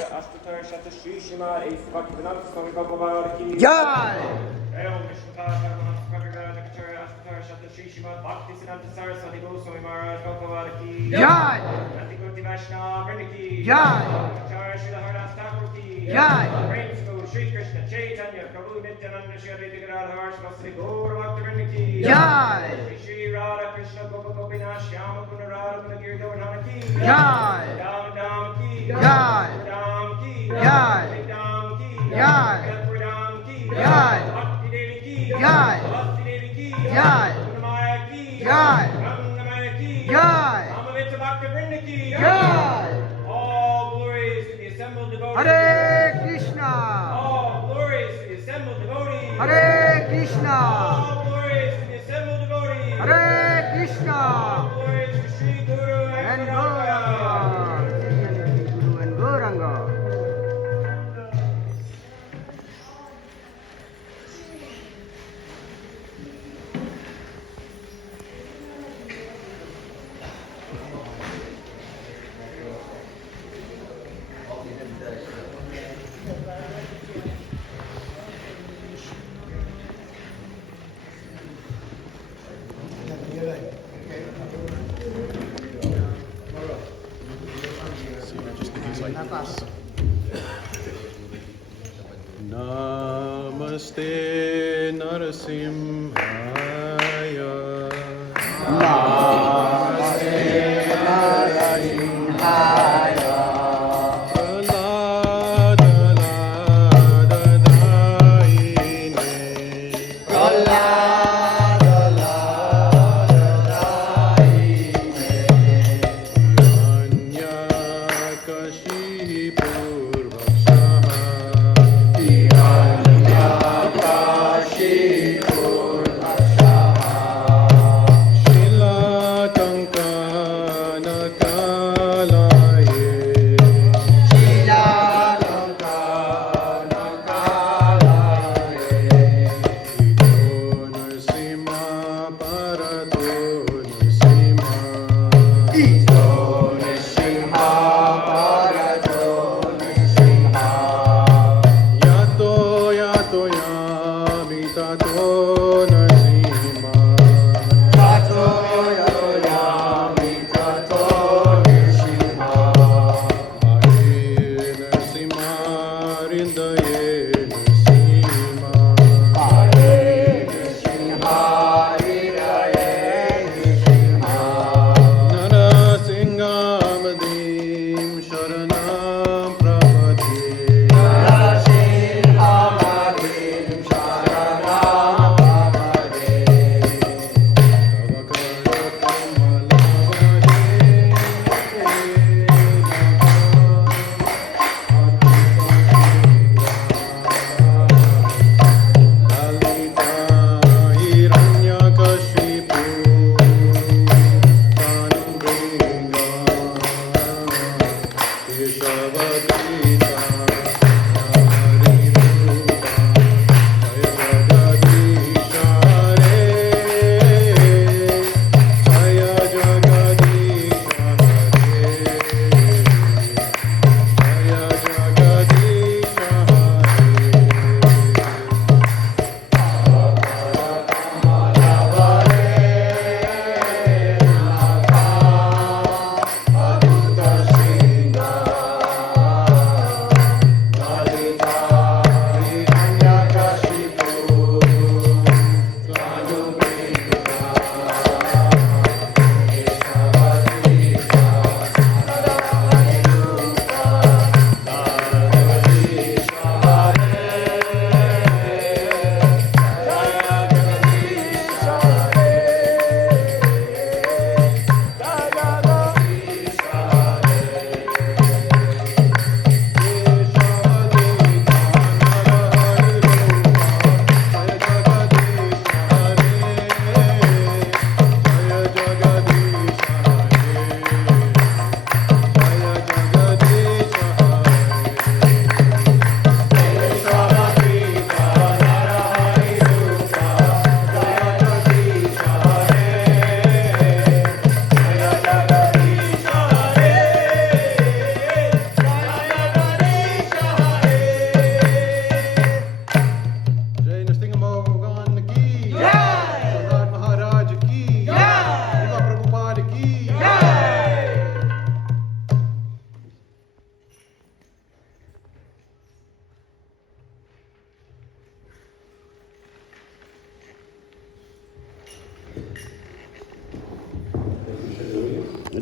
Ashtatar Shata Shri Shima Ace Bhaktivedanta Swami Prabhupada Ki Jai! Om Vishnu Pada Mahasukavira Jakacharya Ashtatar Shata Shri Shima Bhakti Siddhanta Saraswati Goswami Maharaj Prabhupada Ki Jai! Natikoti Vaishnava Vrinda Ki Jai! Acharya Srila Haridas Thakur Ki Jai! Praise to Shri Krishna Chaitanya Prabhu Nityananda Shri Advaita Gadadhar Sri Gaur Bhakti Vrinda Ki Jai! Shri Radha Krishna Gopa Gopinath Shyama Kunda Radha Kunda Giri Govardhana Ki Jai! Dam Dam Ki Jai! Dam Ki Jai! Dam Ki Jai! Gadpuram Ki Jai! Bhakti Devi Ki Jai! Bhakti Devi Ki Jai! Gunamaya Ki Jai! Gangamaya Ki Jai! Amavita Bhakti Vrinda Ki Jai! All glories to the assembled devotees. Hare Krishna! All glories to the assembled devotees. Hare Krishna! All glories to the assembled devotees. Hare Krishna! All glories to Sri Guru And Gauranga. Guru and Gauranga. Namaste Narasimhaya. Namaste Narasimhaya.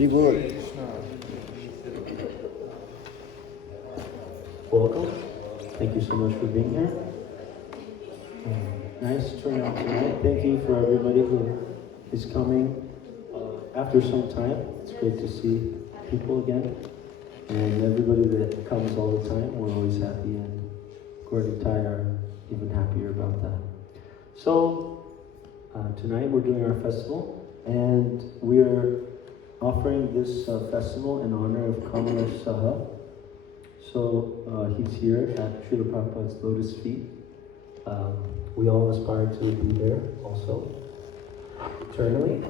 Haribol. Welcome. Thank you so much for being here. Nice turnout tonight. Thank you for everybody who is coming after some time. It's great to see people again. And everybody that comes all the time, we're always happy, and Gordon and Ty are even happier about that. So, tonight we're doing our festival, and we're offering this festival in honor of Kamala Saha. So, he's here at Srila Prabhupada's lotus feet. We all aspire to be there also, eternally.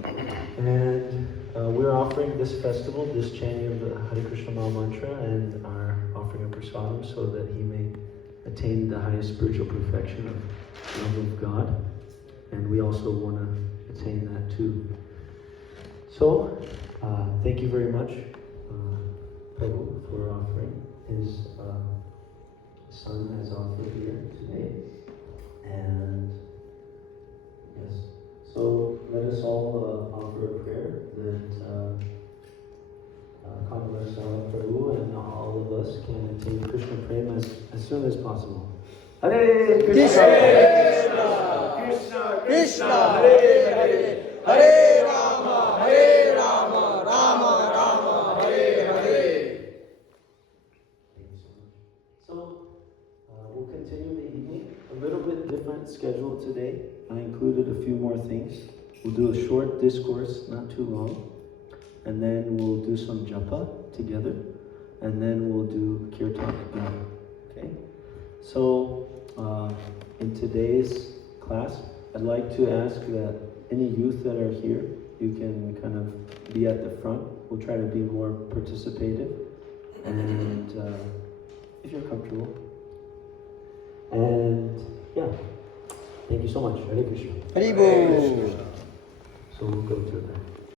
And we're offering this festival, this chanting of the Hare Krishna Maha Mantra, and our offering of prasadam, so that he may attain the highest spiritual perfection of love of God. And we also want to attain that too. So, thank you very much, Prabhu, for offering. His son has offered here today. And yes, so let us all offer a prayer that Kamala Saha Prabhu and all of us can attain Krishna Prema as soon as possible. Hare Krishna! Krishna Krishna Hare Hare Hare Rama Rama Rama Hare Hare. Thank you so much. So, we'll continue the evening. A little bit different schedule today. I included a few more things. We'll do a short discourse, not too long. And then we'll do some japa together. And then we'll do kirtan again. Okay? So, in today's class, I'd like to ask that any youth that are here, you can kind of be at the front. We'll try to be more participative. And if you're comfortable. And yeah, thank you so much. Hare Krishna. Haribol. So we'll go to that.